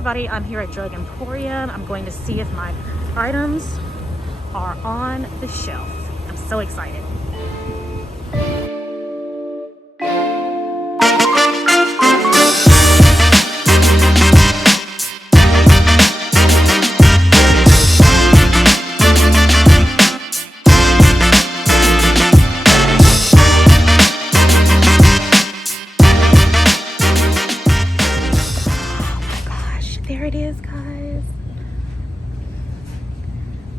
everybody, I'm here at Drug Emporium. I'm going to see if my items are on the shelf. I'm so excited. There it is, guys.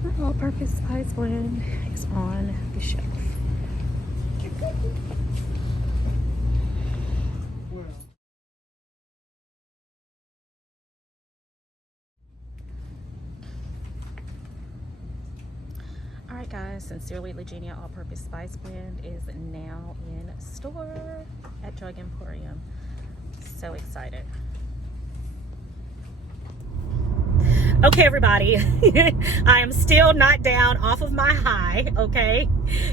My all-purpose spice blend is on the shelf. All right, guys. Sincerely, Legenia all-purpose spice blend is now in store at Drug Emporium. So excited. Okay, everybody, I am still not down off of my high, okay?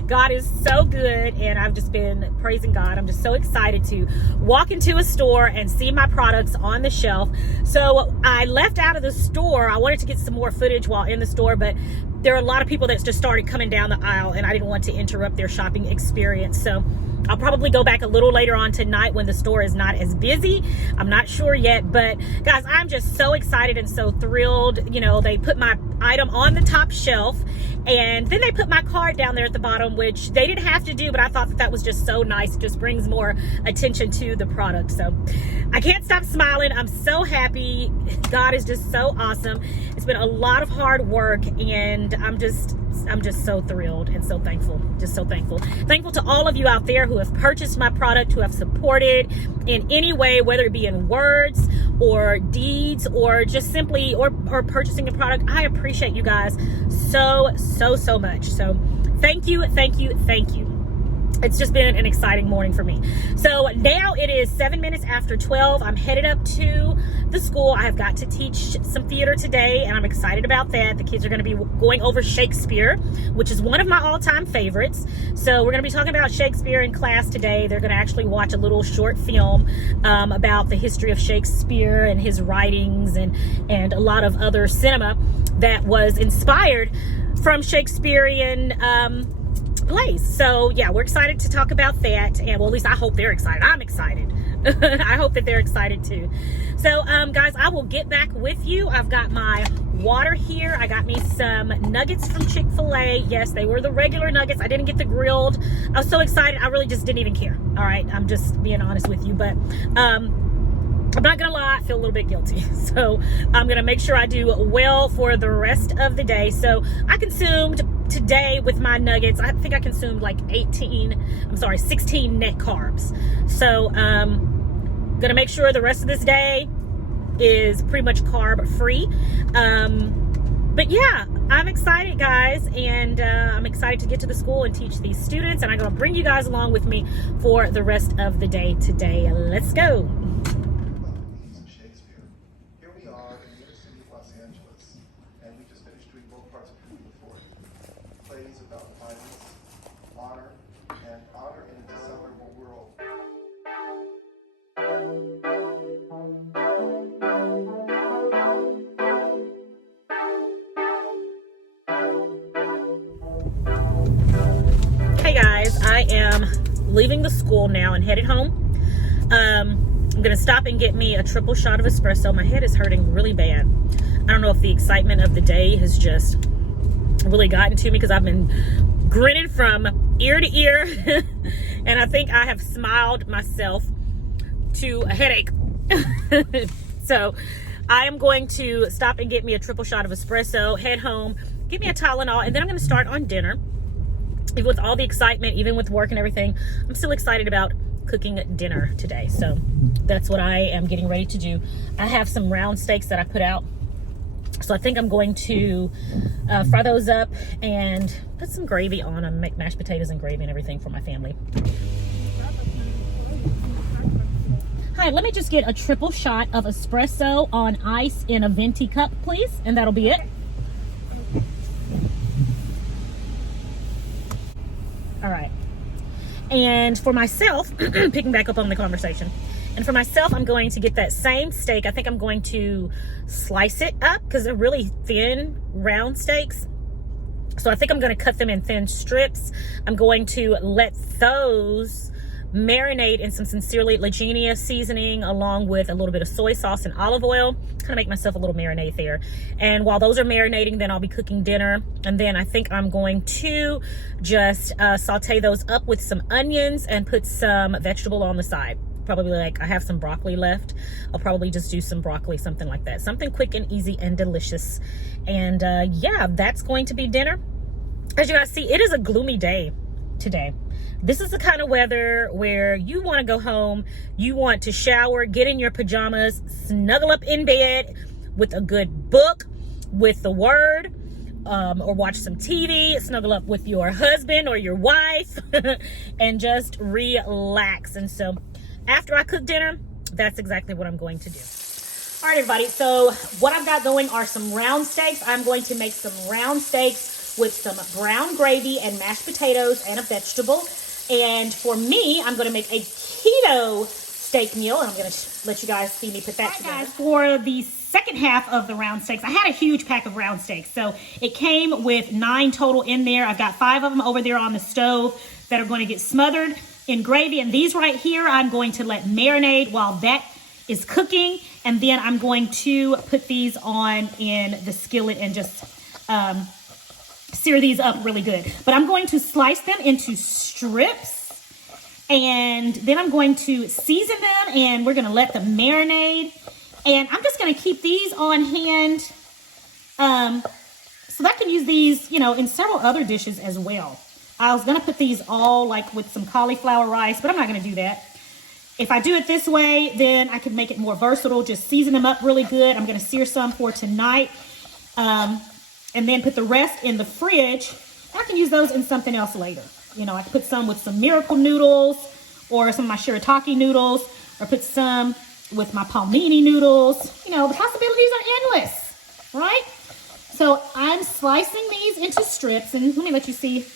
God is so good, and I've just been praising God. I'm just so excited to walk into a store and see my products on the shelf. So I left out of the store. I wanted to get some more footage while in the store, but there are a lot of people that just started coming down the aisle, and I didn't want to interrupt their shopping experience. So I'll probably go back a little later on tonight when the store is not as busy. I'm not sure yet, but guys, I'm just so excited and so thrilled. You know, they put my item on the top shelf, and then they put my card down there at the bottom, which they didn't have to do, but I thought that was just so nice. It just brings more attention to the product. So I can't stop smiling. I'm so happy. God is just so awesome. It's been a lot of hard work, and I'm just so thrilled and so thankful. Just so thankful. Thankful to all of you out there who have purchased my product, who have supported in any way, whether it be in words or deeds or just simply or purchasing a product. I appreciate you guys so much. So thank you. It's just been an exciting morning for me. So now it is 7 minutes after 12. I'm headed up to the school. I have got to teach some theater today, and I'm excited about that. The kids are going to be going over Shakespeare, which is one of my all-time favorites. So we're going to be talking about Shakespeare in class today. They're going to actually watch a little short film about the history of Shakespeare and his writings and a lot of other cinema that was inspired from Shakespearean plays. So yeah, we're excited to talk about that, and well, at least I hope they're excited. I'm excited. I hope that they're excited too. So guys, I will get back with you. I've got my water here. I got me some nuggets from Chick-fil-A. Yes, they were the regular nuggets. I didn't get the grilled. I was so excited, I really just didn't even care. All right, I'm just being honest with you, but I'm not gonna lie, I feel a little bit guilty. So I'm gonna make sure I do well for the rest of the day. So I consumed today with my nuggets, I think I consumed like 16 net carbs. So gonna make sure the rest of this day is pretty much carb free. But yeah, I'm excited, guys, and I'm excited to get to the school and teach these students, and I'm gonna bring you guys along with me for the rest of the day today. Let's go. Hey guys, I am leaving the school now and headed home. I'm gonna stop and get me a triple shot of espresso. My head is hurting really bad. I don't know if the excitement of the day has just really gotten to me because I've been grinning from ear to ear and I think I have smiled myself to a headache. So I am going to stop and get me a triple shot of espresso, head home, get me a Tylenol, and then I'm going to start on dinner. Even with all the excitement, even with work and everything, I'm still excited about cooking dinner today. So that's what I am getting ready to do. I have some round steaks that I put out, so I think I'm going to fry those up and put some gravy on them, make mashed potatoes and gravy and everything for my family. Hi, let me just get a triple shot of espresso on ice in a venti cup, please, and that'll be it. All right. And for myself, picking back up on the conversation, And for myself, I'm going to get that same steak. I think I'm going to slice it up because they're really thin, round steaks. So I think I'm going to cut them in thin strips. I'm going to let those marinate in some Sincerely Legenia seasoning along with a little bit of soy sauce and olive oil. Kind of make myself a little marinade there. And while those are marinating, then I'll be cooking dinner. And then I think I'm going to just saute those up with some onions and put some vegetable on the side. Probably, like, I have some broccoli left. I'll probably just do some broccoli, something like that. Something quick and easy and delicious. And yeah, that's going to be dinner. As you guys see, it is a gloomy day today. This is the kind of weather where you want to go home, you want to shower, get in your pajamas, snuggle up in bed with a good book, with the word, or watch some TV, snuggle up with your husband or your wife, and just relax. And so after I cook dinner, that's exactly what I'm going to do. All right, everybody. So what I've got going are some round steaks. I'm going to make some round steaks with some brown gravy and mashed potatoes and a vegetable. And for me, I'm going to make a keto steak meal. And I'm going to let you guys see me put that together. Guys, for the second half of the round steaks, I had a huge pack of round steaks. So it came with 9 total in there. I've got 5 of them over there on the stove that are going to get smothered in gravy. And these right here, I'm going to let marinate while that is cooking. And then I'm going to put these on in the skillet and just sear these up really good. But I'm going to slice them into strips, and then I'm going to season them, and we're going to let them marinate. And I'm just going to keep these on hand so that I can use these, you know, in several other dishes as well. I was going to put these all like with some cauliflower rice, but I'm not going to do that. If I do it this way, then I can make it more versatile. Just season them up really good. I'm going to sear some for tonight. And then put the rest in the fridge. I can use those in something else later. You know, I can put some with some miracle noodles or some of my shirataki noodles, or put some with my palmini noodles. You know, the possibilities are endless, right? So I'm slicing these into strips, and let me let you see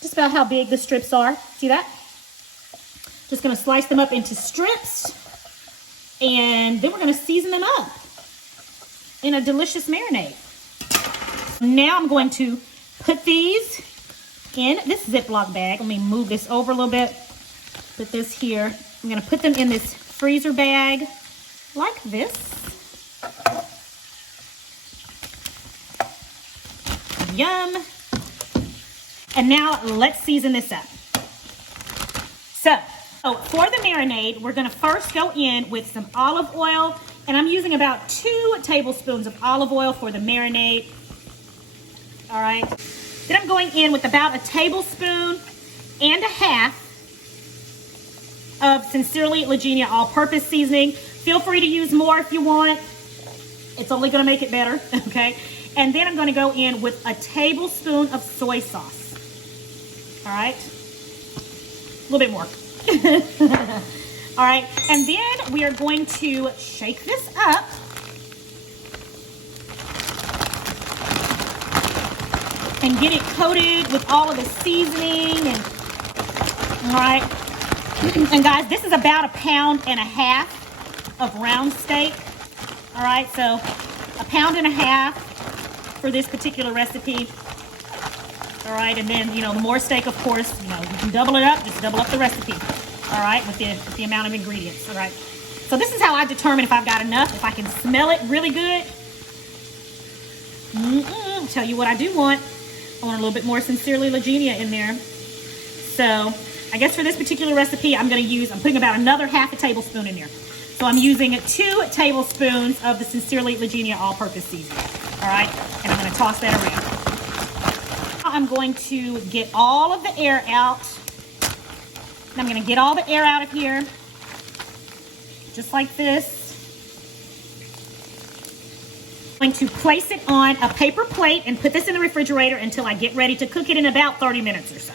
just about how big the strips are. See that? Just gonna slice them up into strips, and then we're gonna season them up in a delicious marinade. Now I'm going to put these in this Ziploc bag. Let me move this over a little bit. Put this here. I'm going to put them in this freezer bag like this. Yum. And now let's season this up. So for the marinade, we're going to first go in with some olive oil. And I'm using about 2 tablespoons of olive oil for the marinade. All right. Then I'm going in with about 1.5 tablespoons of Sincerely Legenia all-purpose seasoning. Feel free to use more if you want. It's only going to make it better, okay? And then I'm going to go in with 1 tablespoon of soy sauce. All right. A little bit more. All right. And then we are going to shake this up. And get it coated with all of the seasoning. And all right. And guys, this is about 1.5 pounds of round steak. All right, so 1.5 pounds for this particular recipe. All right, and then, you know, the more steak, of course, you know, you can double it up. Just double up the recipe. All right, with the amount of ingredients. All right. So this is how I determine if I've got enough. If I can smell it really good. I'll tell you what I do want. I want a little bit more Sincerely Legenia in there. So I guess for this particular recipe, I'm putting about another 1/2 tablespoon in there. So I'm using 2 tablespoons of the Sincerely Legenia all-purpose seasoning. All right, and I'm going to toss that around. I'm going to get all of the air out. And I'm going to get all the air out of here, just like this. I'm going to place it on a paper plate and put this in the refrigerator until I get ready to cook it in about 30 minutes or so.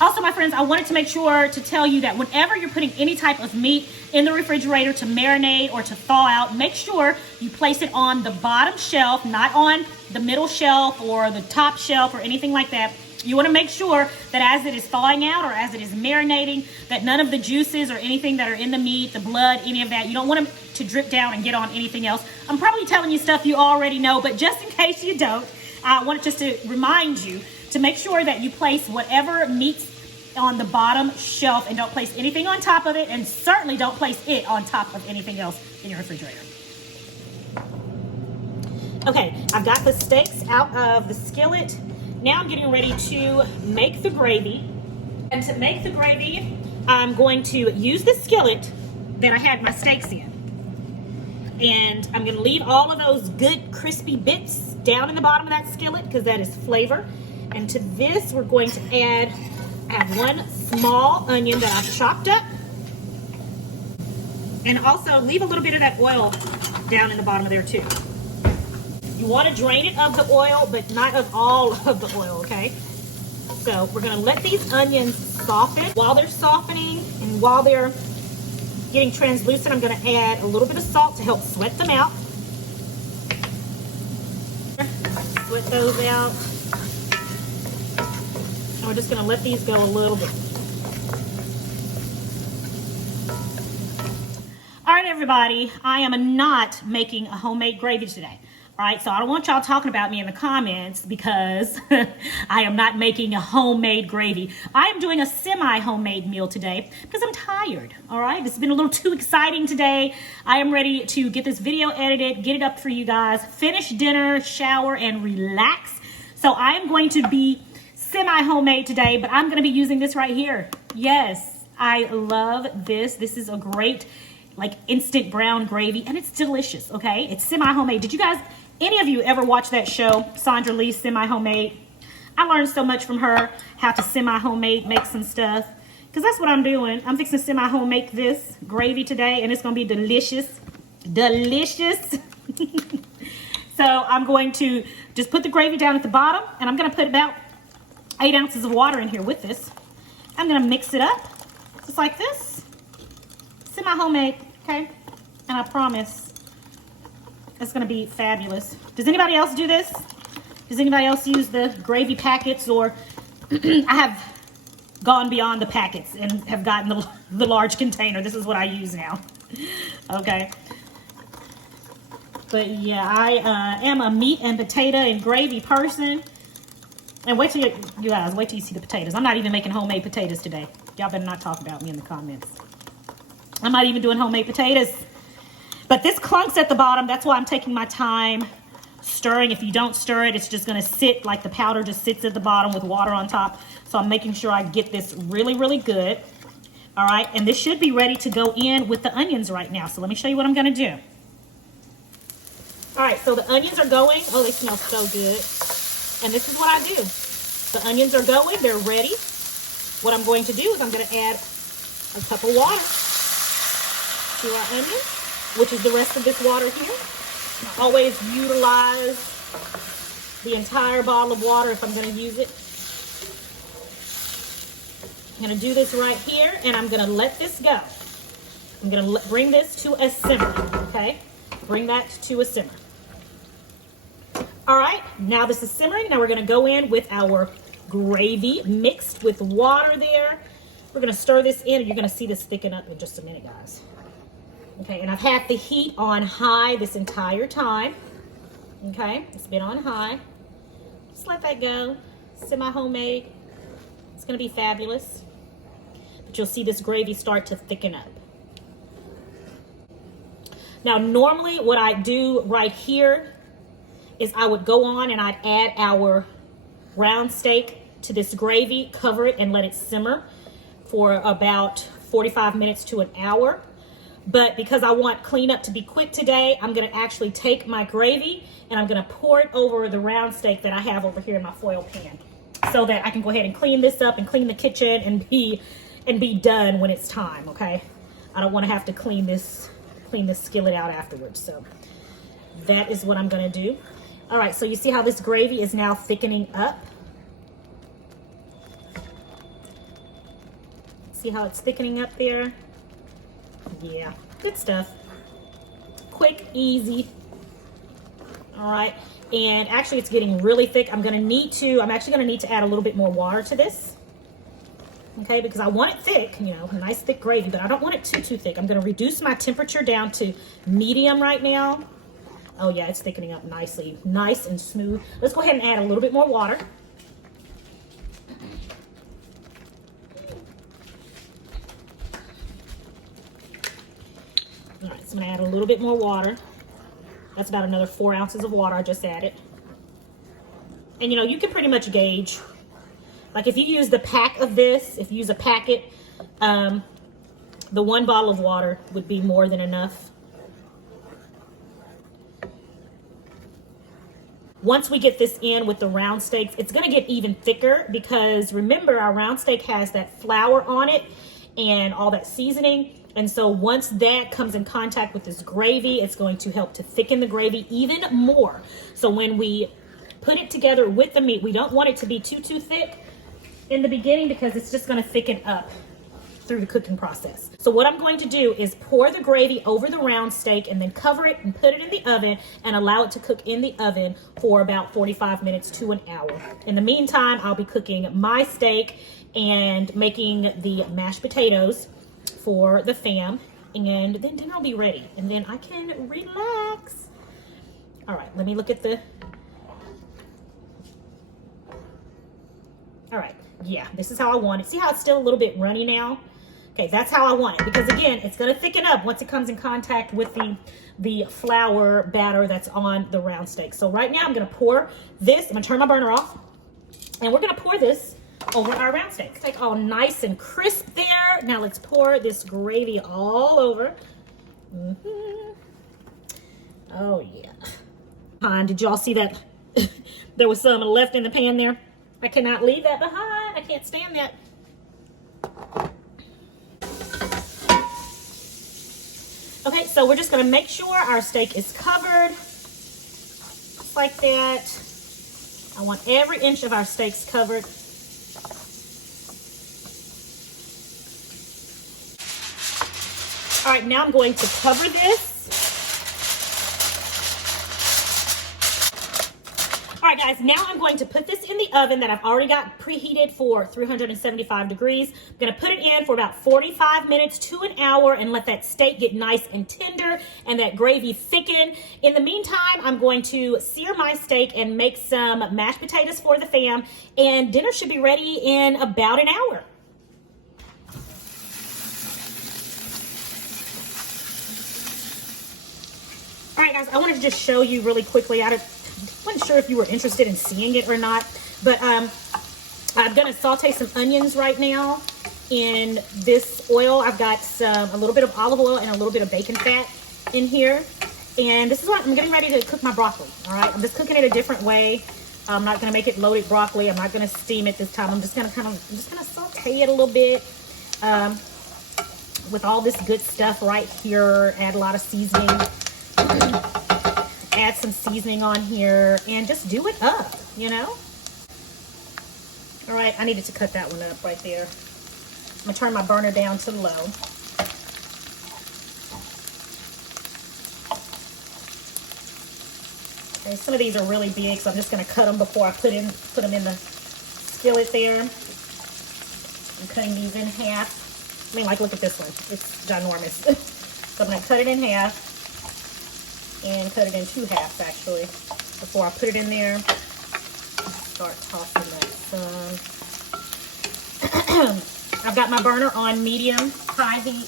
Also, my friends, I wanted to make sure to tell you that whenever you're putting any type of meat in the refrigerator to marinate or to thaw out, make sure you place it on the bottom shelf, not on the middle shelf or the top shelf or anything like that. You want to make sure that as it is thawing out or as it is marinating, that none of the juices or anything that are in the meat, the blood, any of that, you don't want them to drip down and get on anything else. I'm probably telling you stuff you already know, but just in case you don't, I want just to remind you to make sure that you place whatever meats on the bottom shelf and don't place anything on top of it, and certainly don't place it on top of anything else in your refrigerator. Okay, I've got the steaks out of the skillet. Now I'm getting ready to make the gravy. And to make the gravy, I'm going to use the skillet that I had my steaks in. And I'm gonna leave all of those good crispy bits down in the bottom of that skillet because that is flavor. And to this, we're going to add, I have one small onion that I've chopped up. And also leave a little bit of that oil down in the bottom of there too. You want to drain it of the oil, but not of all of the oil, okay? So we're going to let these onions soften. While they're softening and while they're getting translucent, I'm going to add a little bit of salt to help sweat them out. Sweat those out. And we're just going to let these go a little bit. All right, everybody, I am not making a homemade gravy today. All right, so I don't want y'all talking about me in the comments because I am not making a homemade gravy. I am doing a semi-homemade meal today because I'm tired, all right? It's been a little too exciting today. I am ready to get this video edited, get it up for you guys, finish dinner, shower, and relax. So I am going to be semi-homemade today, but I'm gonna be using this right here. Yes, I love this. This is a great, like, instant brown gravy, and it's delicious, okay? It's semi-homemade. Did you guys, any of you ever watch that show, Sandra Lee's Semi-Homemade? I learned so much from her, how to semi-homemade make some stuff, because that's what I'm doing. I'm fixing to semi-homemade this gravy today, and it's going to be delicious. Delicious. So I'm going to just put the gravy down at the bottom, and I'm going to put about 8 ounces of water in here with this. I'm going to mix it up, just like this. Semi-homemade, okay? And I promise it's gonna be fabulous. Does anybody else do this? Does anybody else use the gravy packets, or I have gone beyond the packets and have gotten the large container. This is what I use now, okay? But yeah, I am a meat and potato and gravy person. And wait till you guys, wait till you see the potatoes. I'm not even making homemade potatoes today. Y'all better not talk about me in the comments. I'm not even doing homemade potatoes. But this clunks at the bottom. That's why I'm taking my time stirring. If you don't stir it, it's just going to sit like the powder just sits at the bottom with water on top. So I'm making sure I get this really, really good. All right. And this should be ready to go in with the onions right now. So let me show you what I'm going to do. All right. So the onions are going. Oh, they smell so good. And this is what I do. The onions are going. They're ready. What I'm going to do is I'm going to add a cup of water to our onions, which is the rest of this water here. I always utilize the entire bottle of water if I'm going to use it. I'm going to do this right here, and I'm going to let this go. I'm going to bring this to a simmer, okay? Bring that to a simmer. All right, now this is simmering. Now we're going to go in with our gravy mixed with water there. We're going to stir this in, and you're going to see this thicken up in just a minute, guys. Okay, and I've had the heat on high this entire time. Okay, it's been on high. Just let that go. Semi-homemade. It's going to be fabulous. But you'll see this gravy start to thicken up. Now, normally what I do right here is I would go on and I'd add our round steak to this gravy, cover it, and let it simmer for about 45 minutes to an hour. But because I want cleanup to be quick today, I'm going to actually take my gravy and I'm going to pour it over the round steak that I have over here in my foil pan, so that I can go ahead and clean this up and clean the kitchen and be done when it's time, okay? I don't want to have to clean this skillet out afterwards. So that is what I'm going to do. All right, so you see how this gravy is now thickening up? See how it's thickening up there? Yeah, good stuff. Quick, easy. All right, and actually it's getting really thick. I'm actually gonna need to add a little bit more water to this. Okay, because I want it thick, you know, nice thick gravy, but I don't want it too thick. I'm gonna reduce my temperature down to medium right now. Oh yeah, it's thickening up nicely, nice and smooth. Let's go ahead and add a little bit more water. All right, so I'm gonna add a little bit more water. That's about another 4 ounces of water I just added. And you know, you can pretty much gauge. Like if you use the pack of this, if you use a packet, the 1 bottle of water would be more than enough. Once we get this in with the round steaks, it's gonna get even thicker because remember our round steak has that flour on it and all that seasoning. And so once that comes in contact with this gravy, it's going to help to thicken the gravy even more. So when we put it together with the meat, we don't want it to be too thick in the beginning because it's just going to thicken up through the cooking process. So what I'm going to do is pour the gravy over the round steak and then cover it and put it in the oven and allow it to cook in the oven for about 45 minutes to an hour. In the meantime, I'll be cooking my steak and making the mashed potatoes for the fam, and then dinner will be ready and then I can relax. All right, let me look at the, all right. Yeah, this is how I want it. See how it's still a little bit runny now? Okay, that's how I want it because again, it's gonna thicken up once it comes in contact with the flour batter that's on the round steak. So right now I'm gonna pour this, I'm gonna turn my burner off, and we're gonna pour this over our round steak. It's like all nice and crisp there. Now let's pour this gravy all over. Oh yeah. Did y'all see that? There was some left in the pan there. I cannot leave that behind. I can't stand that. Okay, so we're just gonna make sure our steak is covered. Just like that. I want every inch of our steaks covered. All right, now I'm going to cover this. All right, guys, now I'm going to put this in the oven that I've already got preheated for 375 degrees. I'm gonna put it in for about 45 minutes to an hour and let that steak get nice and tender and that gravy thicken. In the meantime, I'm going to sear my steak and make some mashed potatoes for the fam, and dinner should be ready in about an hour. All right, guys, I wanted to just show you really quickly. I wasn't sure if you were interested in seeing it or not, but I'm gonna saute some onions right now in this oil. I've got a little bit of olive oil and a little bit of bacon fat in here. And this is what I'm getting ready to cook my broccoli. All right, I'm just cooking it a different way. I'm not gonna make it loaded broccoli. I'm not gonna steam it this time. I'm just gonna saute it a little bit with all this good stuff right here. Add a lot of seasoning. Add some seasoning on here and just do it up, you know? All right, I needed to cut that one up right there. I'm gonna turn my burner down to low. Okay, some of these are really big, so I'm just gonna cut them before I put them in the skillet there. I'm cutting these in half. I mean, like, look at this one. It's ginormous. So I'm gonna cut it in half. And cut it in 2 halves actually before I put it in there. Start tossing that some. I've got my burner on medium high heat.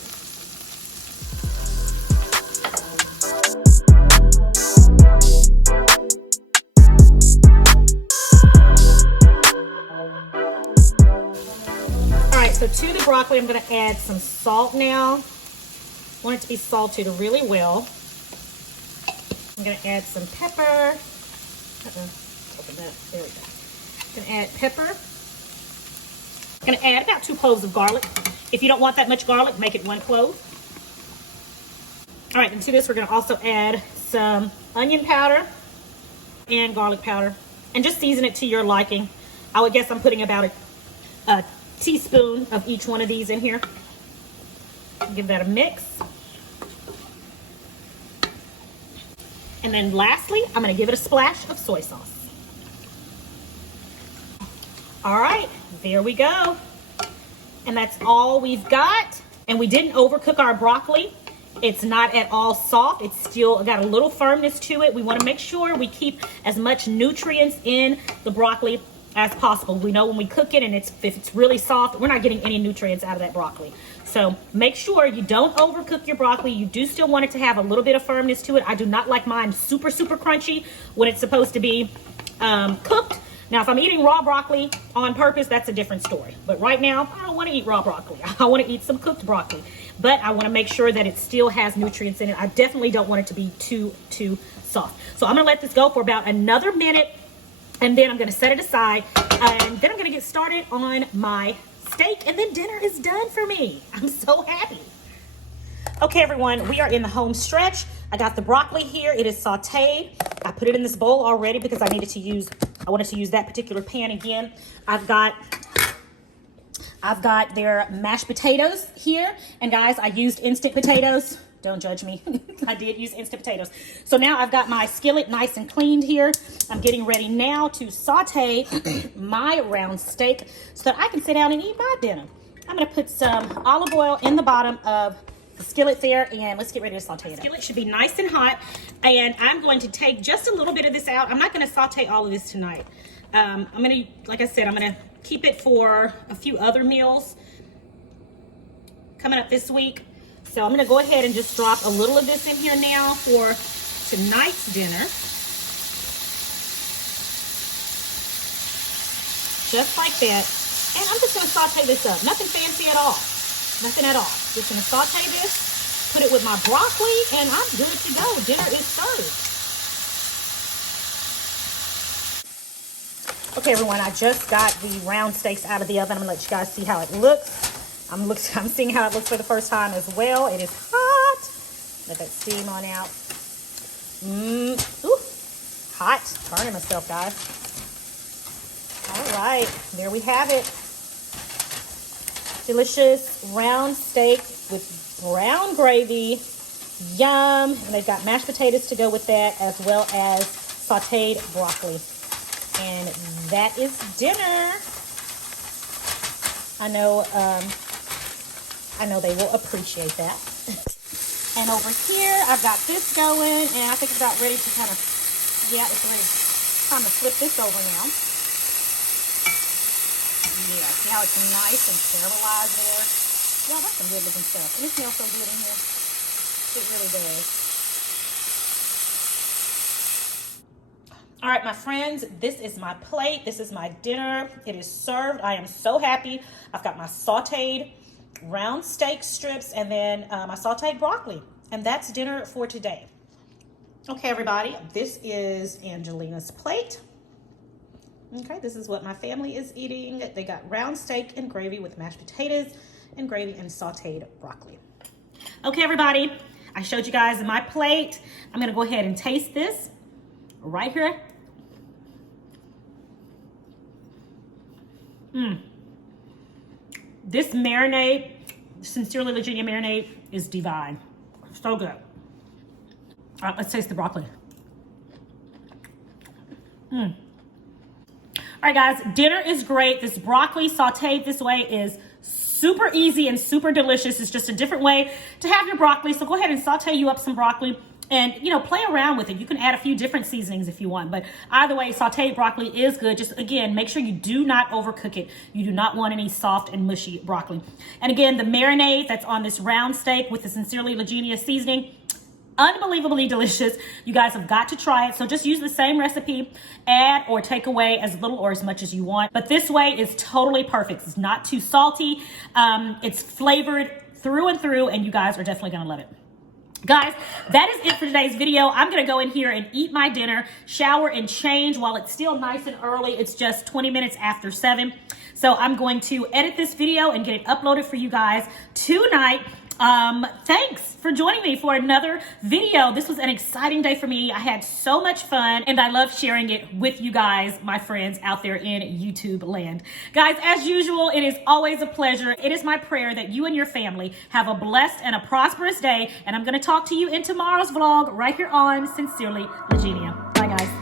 All right, so to the broccoli I'm going to add some salt now. I want it to be salted really well. I'm going to add some pepper. Open that. There we go. I'm going to add pepper. I'm going to add about 2 cloves of garlic. If you don't want that much garlic, make it 1 clove. All right, and to this, we're going to also add some onion powder and garlic powder. And just season it to your liking. I would guess I'm putting about a teaspoon of each one of these in here. Give that a mix. And then lastly, I'm gonna give it a splash of soy sauce. All right, there we go. And that's all we've got. And we didn't overcook our broccoli. It's not at all soft. It's still got a little firmness to it. We want to make sure we keep as much nutrients in the broccoli as possible. We know when we cook it and if it's really soft, we're not getting any nutrients out of that broccoli. So make sure you don't overcook your broccoli. You do still want it to have a little bit of firmness to it. I do not like mine super, super crunchy when it's supposed to be cooked. Now, if I'm eating raw broccoli on purpose, that's a different story. But right now, I don't want to eat raw broccoli. I want to eat some cooked broccoli. But I want to make sure that it still has nutrients in it. I definitely don't want it to be too soft. So I'm going to let this go for about another minute. And then I'm going to set it aside. And then I'm going to get started on my steak. And then dinner is done for me. I'm so happy. Okay, everyone, we are in the home stretch. I got the broccoli here. It is sauteed. I put it in this bowl already because I wanted to use that particular pan again. I've got their mashed potatoes here. And guys, I used instant potatoes. Don't judge me. I did use instant potatoes. So now I've got my skillet nice and cleaned here. I'm getting ready now to saute my round steak so that I can sit down and eat my dinner. I'm going to put some olive oil in the bottom of the skillet there, and let's get ready to saute it. The skillet should be nice and hot, and I'm going to take just a little bit of this out. I'm not going to saute all of this tonight. I'm going to, like I said, I'm going to keep it for a few other meals coming up this week. So I'm going to go ahead and just drop a little of this in here now for tonight's dinner. Just like that. And I'm just going to saute this up. Nothing fancy at all. Nothing at all. Just going to saute this, put it with my broccoli, and I'm good to go. Dinner is served. Okay, everyone, I just got the round steaks out of the oven. I'm going to let you guys see how it looks. I'm seeing how it looks for the first time as well. It is hot. Let that steam on out. Ooh, hot. Burning myself, guys. All right, there we have it. Delicious round steak with brown gravy. Yum. And they've got mashed potatoes to go with that, as well as sauteed broccoli. And that is dinner. I know they will appreciate that. And over here, I've got this going, and I think it's about ready to kind of, yeah, it's ready. Time to flip this over now. Yeah, see how it's nice and caramelized there? Yeah, that's some good looking stuff. And it smells so good in here. It really does. All right, my friends, this is my plate. This is my dinner. It is served. I am so happy. I've got my sauteed round steak strips and then my sauteed broccoli. And that's dinner for today. Okay, everybody, this is Angelina's plate. Okay, this is what my family is eating. They got round steak and gravy with mashed potatoes and gravy and sauteed broccoli. Okay, everybody, I showed you guys my plate. I'm gonna go ahead and taste this right here. This marinade, Sincerely Legenia marinade, is divine. So good. All right, let's taste the broccoli. All right, guys, dinner is great. This broccoli sauteed this way is super easy and super delicious. It's just a different way to have your broccoli. So go ahead and saute you up some broccoli and, you know, play around with it. You can add a few different seasonings if you want, but either way, sauteed broccoli is good. Just, again, make sure you do not overcook it. You do not want any soft and mushy broccoli. And again, the marinade that's on this round steak with the Sincerely Legenia seasoning, unbelievably delicious. You guys have got to try it. So just use the same recipe, add or take away as little or as much as you want. But this way is totally perfect. It's not too salty. It's flavored through and through, and you guys are definitely gonna love it. Guys, that is it for today's video. I'm gonna go in here and eat my dinner, shower and change while it's still nice and early. It's just 20 minutes after 7. So I'm going to edit this video and get it uploaded for you guys tonight. Thanks for joining me for another video. This was an exciting day for me. I had so much fun and I love sharing it with you guys, my friends out there in YouTube land. Guys, as usual, it is always a pleasure. It is my prayer that you and your family have a blessed and a prosperous day. And I'm going to talk to you in tomorrow's vlog right here on Sincerely Legenia. Bye, guys.